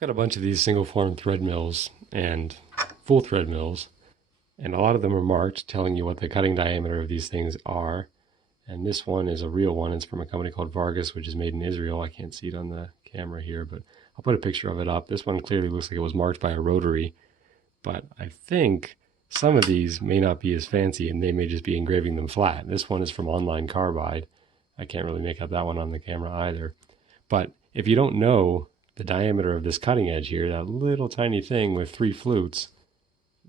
Got a bunch of these single form thread mills and full thread mills, and a lot of them are marked telling you what the cutting diameter of these things are. And this one is a real one. It's from a company called Vargas, which is made in Israel. I can't see it on the camera here, but I'll put a picture of it up. This one clearly looks like it was marked by a rotary, but I think some of these may not be as fancy and they may just be engraving them flat. This one is from Online Carbide. I can't really make out that one on the camera either. But if you don't know the diameter of this cutting edge here, that little tiny thing with 3 flutes,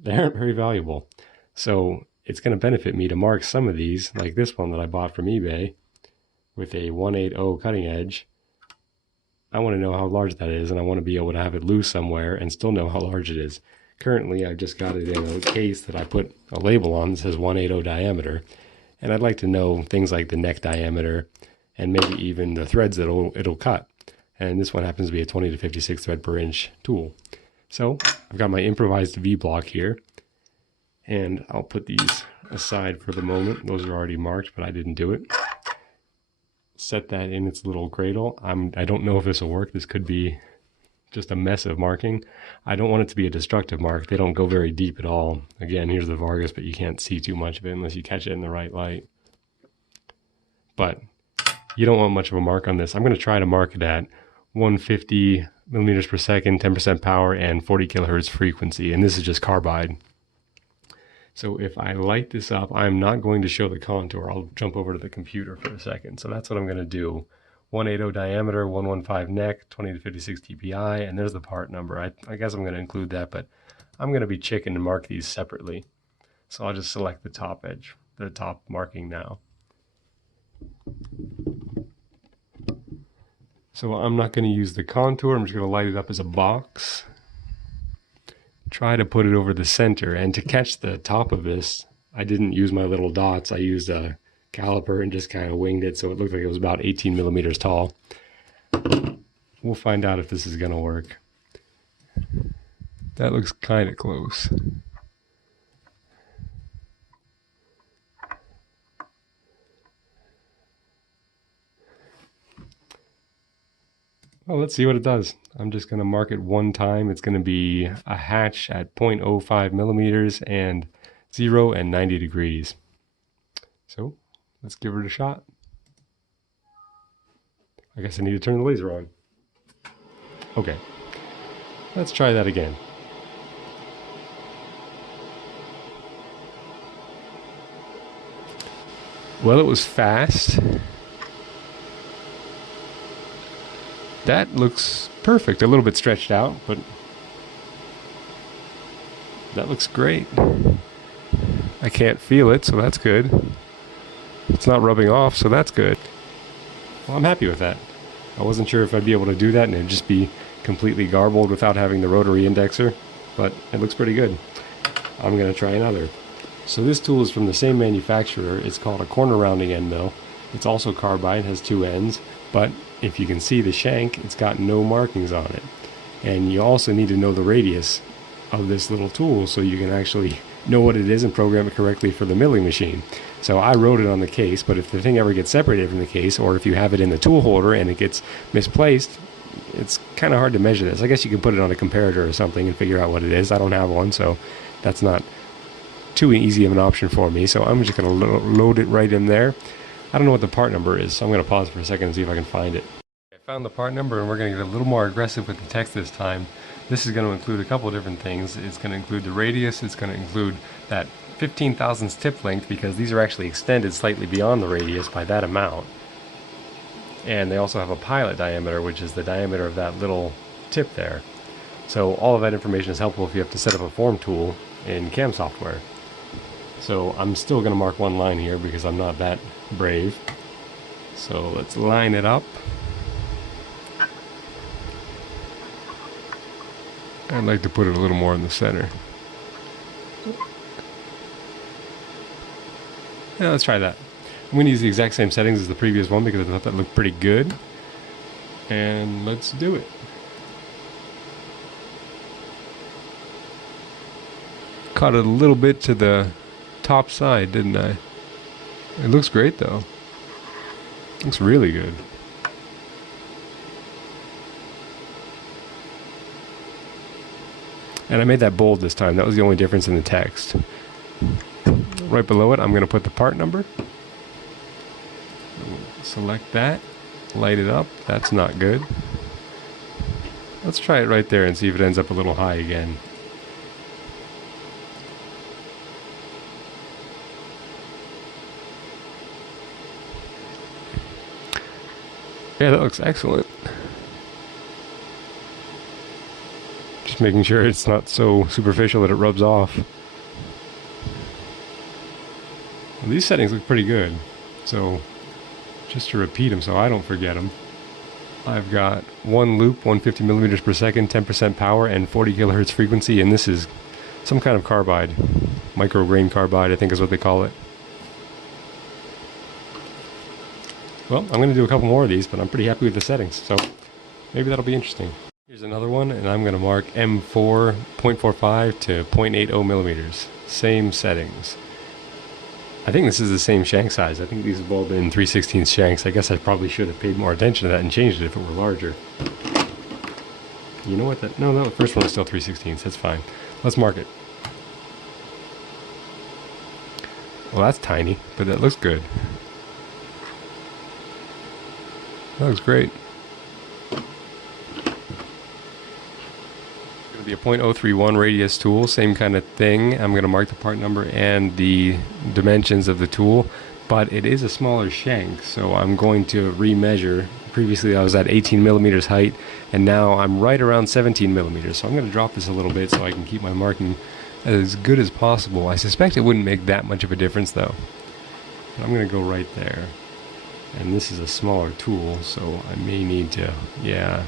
they aren't very valuable. So it's going to benefit me to mark some of these, like this one that I bought from eBay with a 180 cutting edge. I want to know how large that is, and I want to be able to have it loose somewhere and still know how large it is. Currently, I've just got it in a case that I put a label on that says 180 diameter, and I'd like to know things like the neck diameter and maybe even the threads that it'll cut. And this one happens to be a 20 to 56 thread per inch tool. So I've got my improvised V block here, and I'll put these aside for the moment. Those are already marked, but I didn't do it. Set that in its little cradle. I don't know if this will work. This could be just a mess of marking. I don't want it to be a destructive mark. They don't go very deep at all. Again, here's the Vargas, but you can't see too much of it unless you catch it in the right light. But you don't want much of a mark on this. I'm going to try to mark it at 150 millimeters per second, 10% power, and 40 kilohertz frequency. And this is just carbide. So if I light this up, I'm not going to show the contour. I'll jump over to the computer for a second. So that's what I'm going to do. 180 diameter, 115 neck, 20 to 56 TPI, and there's the part number. I guess I'm going to include that, but I'm going to be chicken and mark these separately. So I'll just select the top edge, the top marking now. So I'm not going to use the contour. I'm just going to light it up as a box. Try to put it over the center. And to catch the top of this, I didn't use my little dots. I used a caliper and just kind of winged it so it looked like it was about 18 millimeters tall. We'll find out if this is going to work. That looks kind of close. Well, let's see what it does. I'm just going to mark it one time. It's going to be a hatch at 0.05 millimeters and 0 and 90 degrees. So let's give it a shot. I guess I need to turn the laser on. Okay, let's try that again. Well, it was fast. That looks perfect. A little bit stretched out, but that looks great. I can't feel it, so that's good. It's not rubbing off, so that's good. Well, I'm happy with that. I wasn't sure if I'd be able to do that and it'd just be completely garbled without having the rotary indexer, but it looks pretty good. I'm going to try another. So this tool is from the same manufacturer. It's called a corner rounding end mill. It's also carbide, has 2 ends, but if you can see the shank, it's got no markings on it. And you also need to know the radius of this little tool so you can actually know what it is and program it correctly for the milling machine. So I wrote it on the case, but if the thing ever gets separated from the case, or if you have it in the tool holder and it gets misplaced, it's kind of hard to measure this. I guess you can put it on a comparator or something and figure out what it is. I don't have one, so that's not too easy of an option for me. So I'm just going to load it right in there. I don't know what the part number is, so I'm going to pause for a second and see if I can find it. I found the part number, and we're going to get a little more aggressive with the text this time. This is going to include a couple of different things. It's going to include the radius. It's going to include that 15 thousandths tip length, because these are actually extended slightly beyond the radius by that amount. And they also have a pilot diameter, which is the diameter of that little tip there. So all of that information is helpful if you have to set up a form tool in CAM software. So I'm still going to mark one line here because I'm not that brave. So let's line it up. I'd like to put it a little more in the center. Yeah, let's try that. I'm going to use the exact same settings as the previous one because I thought that looked pretty good. And let's do it. Caught it a little bit to the top side, didn't I? It looks great though. Looks really good. And I made that bold this time. That was the only difference in the text. Right below it, I'm going to put the part number. Select that. Light it up. That's not good. Let's try it right there and see if it ends up a little high again. Yeah, that looks excellent. Just making sure it's not so superficial that it rubs off. Well, these settings look pretty good. So, just to repeat them so I don't forget them. I've got one loop, 150 millimeters per second, 10% power, and 40 kilohertz frequency, and this is some kind of carbide. Micrograin carbide, I think is what they call it. Well, I'm going to do a couple more of these, but I'm pretty happy with the settings, so maybe that'll be interesting. Here's another one, and I'm going to mark M4 0.45 to 0.80 millimeters. Same settings. I think this is the same shank size. I think these have all been 3/16 shanks. I guess I probably should have paid more attention to that and changed it if it were larger. You know what? No, the first one was still 3/16. That's fine. Let's mark it. Well, that's tiny, but that looks good. That looks great. It's going to be a .031 radius tool, same kind of thing. I'm going to mark the part number and the dimensions of the tool, but it is a smaller shank, so I'm going to remeasure. Previously I was at 18 millimeters height, and now I'm right around 17 millimeters, so I'm going to drop this a little bit so I can keep my marking as good as possible. I suspect it wouldn't make that much of a difference though. But I'm going to go right there. And this is a smaller tool, so I may need to, yeah.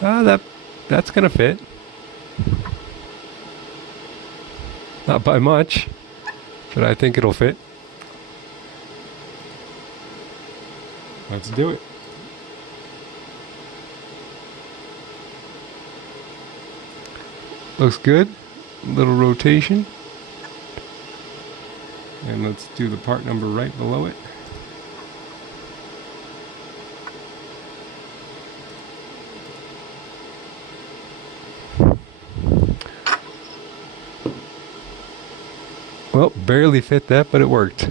That's going to fit. Not by much, but I think it'll fit. Let's do it. Looks good. Little rotation. And let's do the part number right below it. Well, barely fit that, but it worked.